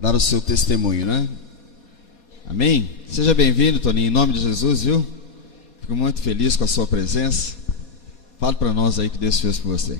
dar o seu testemunho, né? Amém? Seja bem-vindo, Toninho, em nome de Jesus, viu? Fico muito feliz com a sua presença. Fale para nós aí o que Deus fez por você.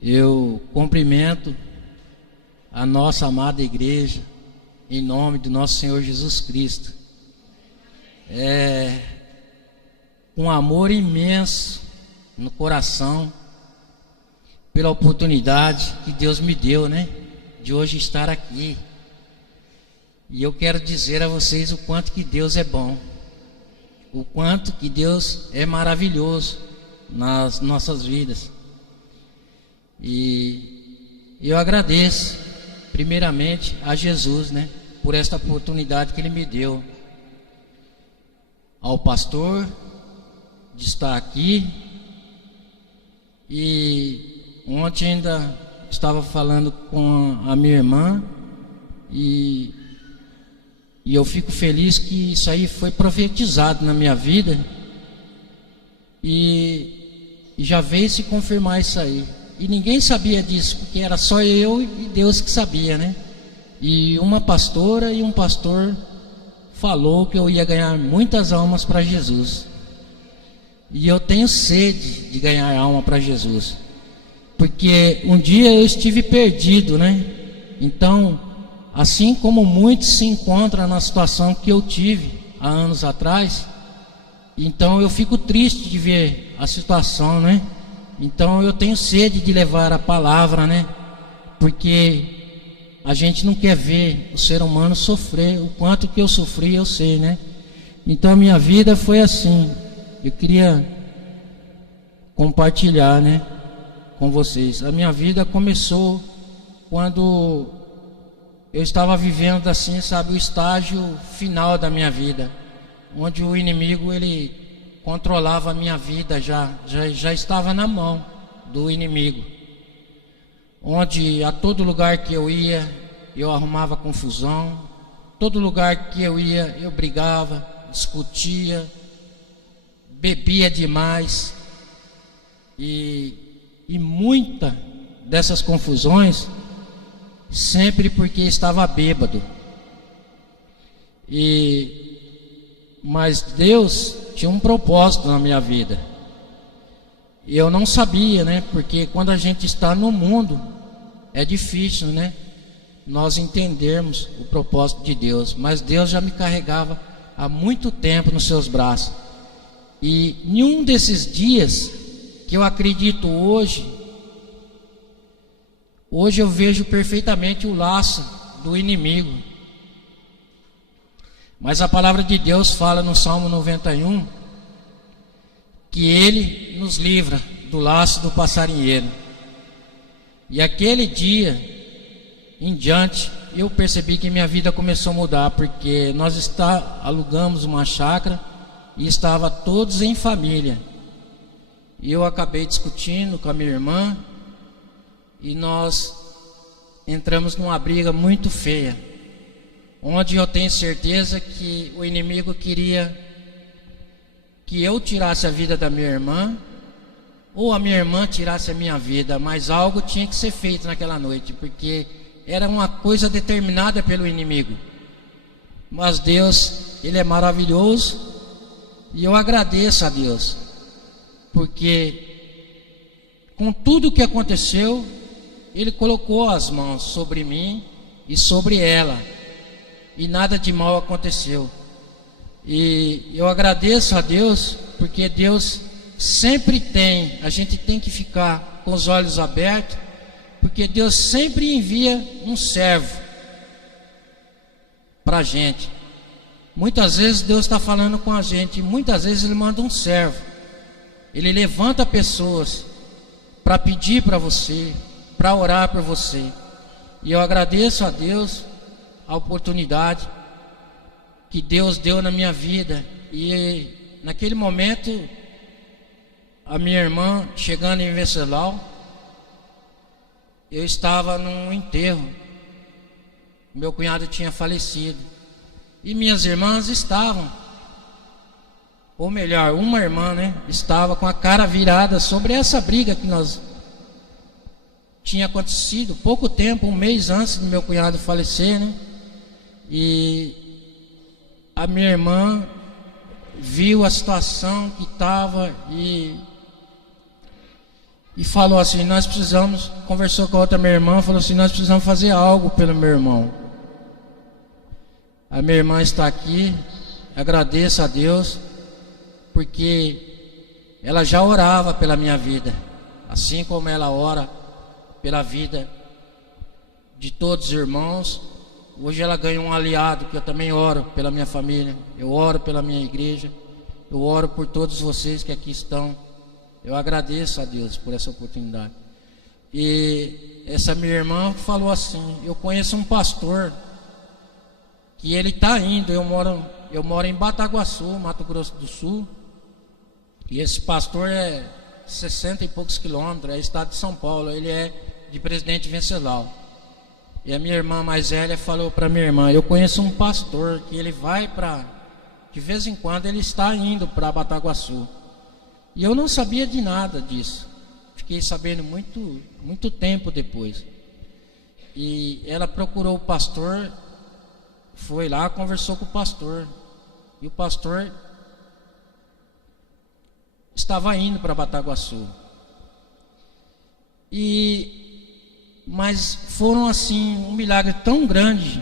Eu cumprimento a nossa amada igreja em nome do nosso Senhor Jesus Cristo. Um amor imenso no coração pela oportunidade que Deus me deu, né, de hoje estar aqui. E eu quero dizer a vocês o quanto que Deus é bom, o quanto que Deus é maravilhoso nas nossas vidas. E eu agradeço primeiramente a Jesus, né, por esta oportunidade que Ele me deu, ao pastor de estar aqui. E ontem ainda estava falando com a minha irmã e eu fico feliz que isso aí foi profetizado na minha vida e já veio se confirmar isso aí. E ninguém sabia disso, porque era só eu e Deus que sabia, né? E uma pastora e um pastor falou que eu ia ganhar muitas almas para Jesus. E eu tenho sede de ganhar alma para Jesus, porque um dia eu estive perdido, né? Então, assim como muitos se encontram na situação que eu tive há anos atrás, então eu fico triste de ver a situação, né? Então eu tenho sede de levar a palavra, né? Porque a gente não quer ver o ser humano sofrer. O quanto que eu sofri, eu sei, né? Então a minha vida foi assim. Eu queria compartilhar, né, com vocês. A minha vida começou quando eu estava vivendo assim, sabe, o estágio final da minha vida, onde o inimigo ele controlava a minha vida, já estava na mão do inimigo, onde a todo lugar que eu ia eu arrumava confusão, todo lugar que eu ia eu brigava, discutia, bebia demais e muita dessas confusões sempre porque estava bêbado. Mas Deus tinha um propósito na minha vida. E eu não sabia, né? Porque quando a gente está no mundo é difícil, né, nós entendermos o propósito de Deus. Mas Deus já me carregava há muito tempo nos seus braços. E em um desses dias que eu acredito hoje eu vejo perfeitamente o laço do inimigo. Mas a palavra de Deus fala no Salmo 91 que Ele nos livra do laço do passarinheiro. E aquele dia em diante eu percebi que minha vida começou a mudar, porque nós alugamos uma chácara e estava todos em família. E eu acabei discutindo com a minha irmã e nós entramos numa briga muito feia, onde eu tenho certeza que o inimigo queria que eu tirasse a vida da minha irmã, ou a minha irmã tirasse a minha vida, mas algo tinha que ser feito naquela noite, porque era uma coisa determinada pelo inimigo. Mas Deus, Ele é maravilhoso, e eu agradeço a Deus, porque com tudo o que aconteceu, Ele colocou as mãos sobre mim e sobre ela, e nada de mal aconteceu. E eu agradeço a Deus, porque Deus sempre a gente tem que ficar com os olhos abertos, porque Deus sempre envia um servo para a gente. Muitas vezes Deus está falando com a gente, muitas vezes Ele manda um servo. Ele levanta pessoas para pedir para você, para orar por você. E eu agradeço a Deus a oportunidade que Deus deu na minha vida. E naquele momento, a minha irmã chegando em Venceslau, eu estava num enterro. Meu cunhado tinha falecido e minhas irmãs estavam, ou melhor, uma irmã, né, estava com a cara virada sobre essa briga que nós tinha acontecido pouco tempo, um mês antes do meu cunhado falecer, né? E a minha irmã viu a situação que estava e falou assim, nós precisamos, conversou com a outra minha irmã, falou assim, nós precisamos fazer algo pelo meu irmão. A minha irmã está aqui, agradeço a Deus, porque ela já orava pela minha vida, assim como ela ora pela vida de todos os irmãos. Hoje ela ganha um aliado, que eu também oro pela minha família, eu oro pela minha igreja, eu oro por todos vocês que aqui estão. Eu agradeço a Deus por essa oportunidade. E essa minha irmã falou assim, eu conheço um pastor que ele está indo, eu moro em Bataguaçu, Mato Grosso do Sul, e esse pastor é 60 e poucos quilômetros, é estado de São Paulo, ele é de Presidente Venceslau. E a minha irmã mais velha falou para minha irmã, eu conheço um pastor que ele vai para, de vez em quando ele está indo para Bataguaçu. E eu não sabia de nada disso, fiquei sabendo muito tempo depois. E ela procurou o pastor, foi lá, conversou com o pastor, e o pastor estava indo para Bataguaçu. Mas foram assim, um milagre tão grande,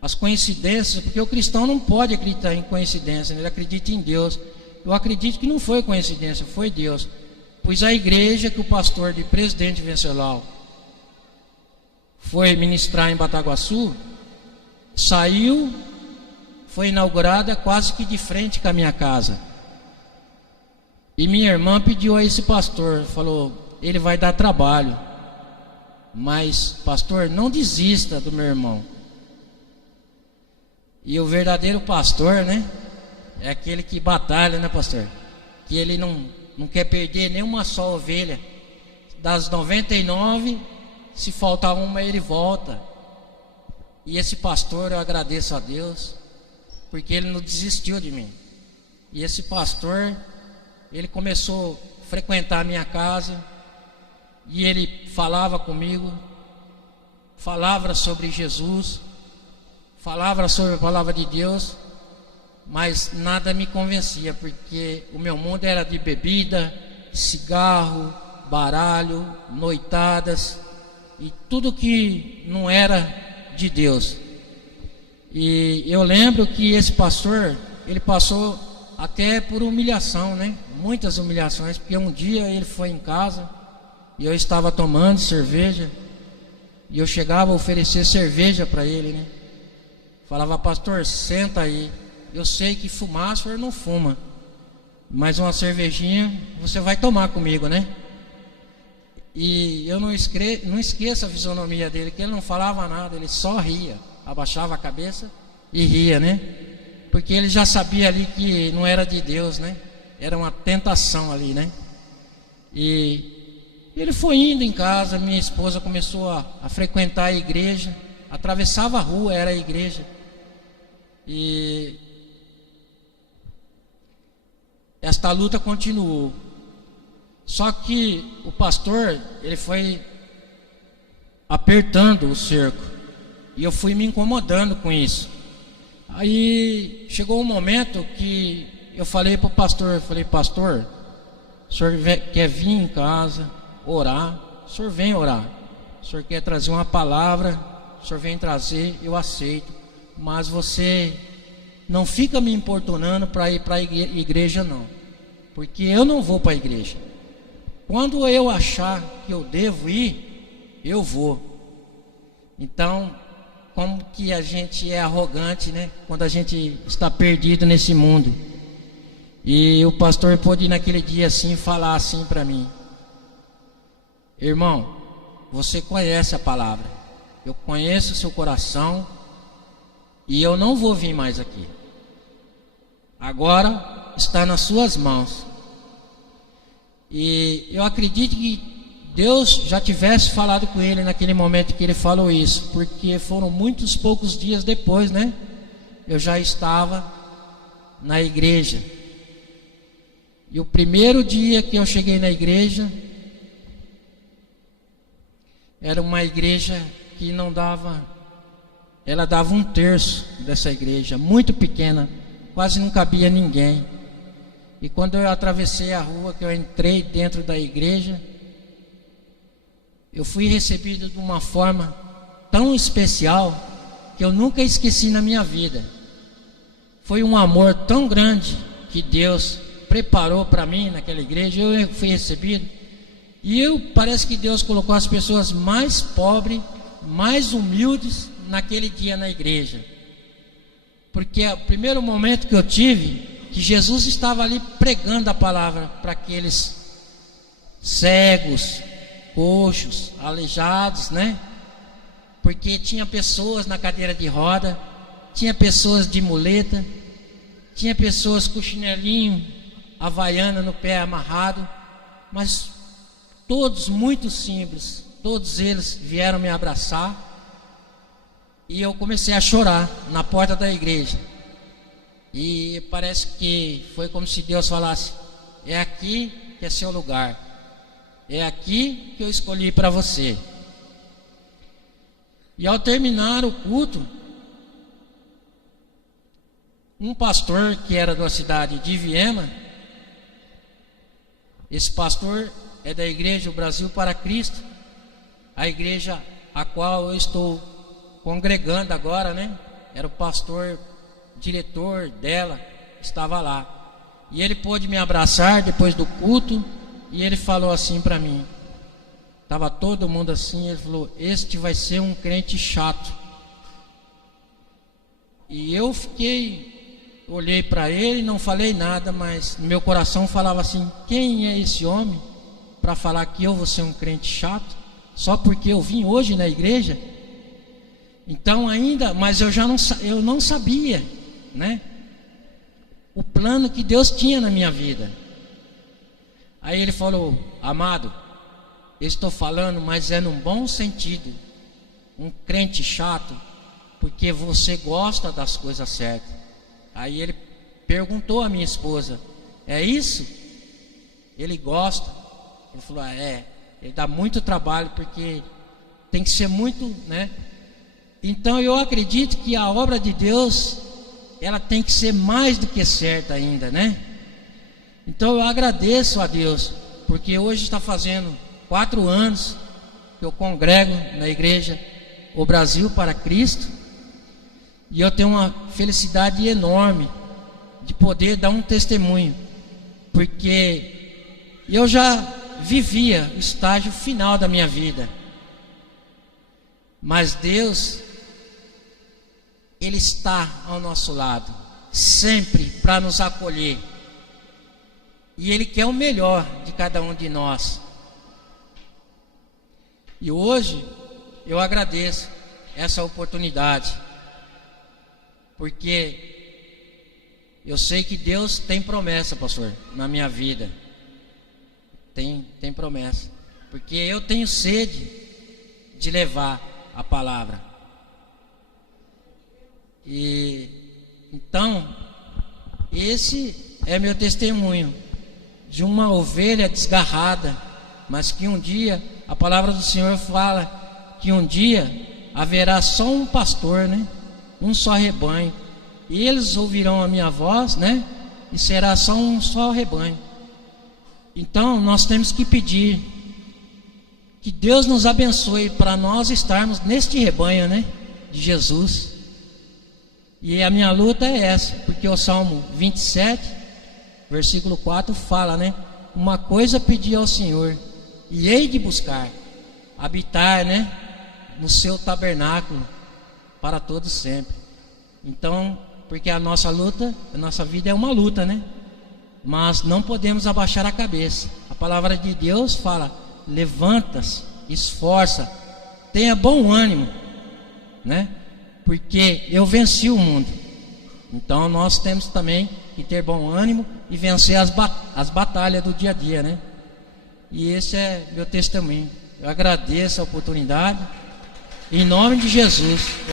as coincidências, porque o cristão não pode acreditar em coincidência, ele acredita em Deus. Eu acredito que não foi coincidência, foi Deus. Pois a igreja que o pastor de Presidente Venceslau foi ministrar em Bataguaçu, saiu, foi inaugurada quase que de frente com a minha casa. E minha irmã pediu a esse pastor, falou, ele vai dar trabalho, mas pastor, não desista do meu irmão. E o verdadeiro pastor, né, é aquele que batalha, né, pastor? Que ele não quer perder nenhuma só ovelha. Das 99, se faltar uma, ele volta. E esse pastor, eu agradeço a Deus, porque ele não desistiu de mim. E esse pastor, ele começou a frequentar a minha casa, e ele falava comigo, falava sobre Jesus, falava sobre a palavra de Deus, mas nada me convencia, porque o meu mundo era de bebida, cigarro, baralho, noitadas e tudo que não era de Deus. E eu lembro que esse pastor, ele passou até por humilhação, né? Muitas humilhações, porque um dia ele foi em casa e eu estava tomando cerveja e eu chegava a oferecer cerveja para ele, né? Falava, pastor, senta aí. Eu sei que fumar o senhor não fuma, mas uma cervejinha você vai tomar comigo, né? E eu não esqueço a fisionomia dele, que ele não falava nada, ele só ria, abaixava a cabeça e ria, né? Porque ele já sabia ali que não era de Deus, né? Era uma tentação ali, né? E ele foi indo em casa, minha esposa começou a frequentar a igreja, atravessava a rua, era a igreja. E esta luta continuou. Só que o pastor, ele foi apertando o cerco, e eu fui me incomodando com isso. Aí chegou um momento que eu falei para o pastor, pastor, o senhor quer vir em casa orar, o senhor vem orar. O senhor quer trazer uma palavra, o senhor vem trazer, eu aceito. Mas você não fica me importunando para ir para a igreja não, porque eu não vou para a igreja. Quando eu achar que eu devo ir, eu vou. Então, como que a gente é arrogante, né? Quando a gente está perdido nesse mundo. E o pastor pôde naquele dia assim falar assim para mim: irmão, você conhece a palavra, eu conheço o seu coração, e eu não vou vir mais aqui. Agora está nas suas mãos. E eu acredito que Deus já tivesse falado com ele naquele momento que ele falou isso, porque foram muitos poucos dias depois, né? Eu já estava na igreja. E o primeiro dia que eu cheguei na igreja, era uma igreja que não dava, ela dava 1/3 dessa igreja, muito pequena, quase não cabia ninguém. E quando eu atravessei a rua, que eu entrei dentro da igreja, eu fui recebido de uma forma tão especial que eu nunca esqueci na minha vida. Foi um amor tão grande que Deus preparou para mim naquela igreja. Eu fui recebido e parece que Deus colocou as pessoas mais pobres, mais humildes naquele dia na igreja, porque o primeiro momento que eu tive, que Jesus estava ali pregando a palavra para aqueles cegos, coxos, aleijados, né? Porque tinha pessoas na cadeira de roda, tinha pessoas de muleta, tinha pessoas com chinelinho, havaiana no pé amarrado, mas todos muito simples. Todos eles vieram me abraçar e eu comecei a chorar na porta da igreja. E parece que foi como se Deus falasse: é aqui que é seu lugar, é aqui que eu escolhi para você. E ao terminar o culto, um pastor que era da cidade de Viema, esse pastor é da igreja O Brasil para Cristo, a igreja a qual eu estou congregando agora, né? Era o pastor, diretor dela, estava lá. E ele pôde me abraçar depois do culto e ele falou assim para mim. Estava todo mundo assim, ele falou: este vai ser um crente chato. E eu olhei para ele, não falei nada, mas no meu coração falava assim: quem é esse homem para falar que eu vou ser um crente chato? Só porque eu vim hoje na igreja? Então ainda, mas eu não sabia, né? O plano que Deus tinha na minha vida. Aí ele falou: amado, eu estou falando, mas é num bom sentido. Um crente chato, porque você gosta das coisas certas. Aí ele perguntou à minha esposa: é isso? Ele gosta? Ele falou: ele dá muito trabalho, porque tem que ser muito, né? Então eu acredito que a obra de Deus, ela tem que ser mais do que certa ainda, né? Então eu agradeço a Deus, porque hoje está fazendo 4 anos que eu congrego na igreja O Brasil para Cristo, e eu tenho uma felicidade enorme de poder dar um testemunho, porque eu já vivia o estágio final da minha vida, mas Deus, Ele está ao nosso lado, sempre para nos acolher, e Ele quer o melhor de cada um de nós. E hoje eu agradeço essa oportunidade, porque eu sei que Deus tem promessa, pastor, na minha vida. Tem promessa, porque eu tenho sede de levar a palavra. E então, esse é meu testemunho de uma ovelha desgarrada, mas que um dia, a palavra do Senhor fala que um dia haverá só um pastor, né? Um só rebanho, e eles ouvirão a minha voz, né? E será só um só rebanho. Então nós temos que pedir que Deus nos abençoe para nós estarmos neste rebanho, né? De Jesus. E a minha luta é essa, porque o Salmo 27, versículo 4 fala, né? Uma coisa pedi ao Senhor, e hei de buscar, habitar, né? No seu tabernáculo para todos sempre. Então, porque a nossa luta, a nossa vida é uma luta, né? Mas não podemos abaixar a cabeça. A palavra de Deus fala: levanta-se, esforça, tenha bom ânimo, né? Porque eu venci o mundo. Então nós temos também que ter bom ânimo e vencer as batalhas do dia a dia, né? E esse é meu testemunho. Eu agradeço a oportunidade, em nome de Jesus.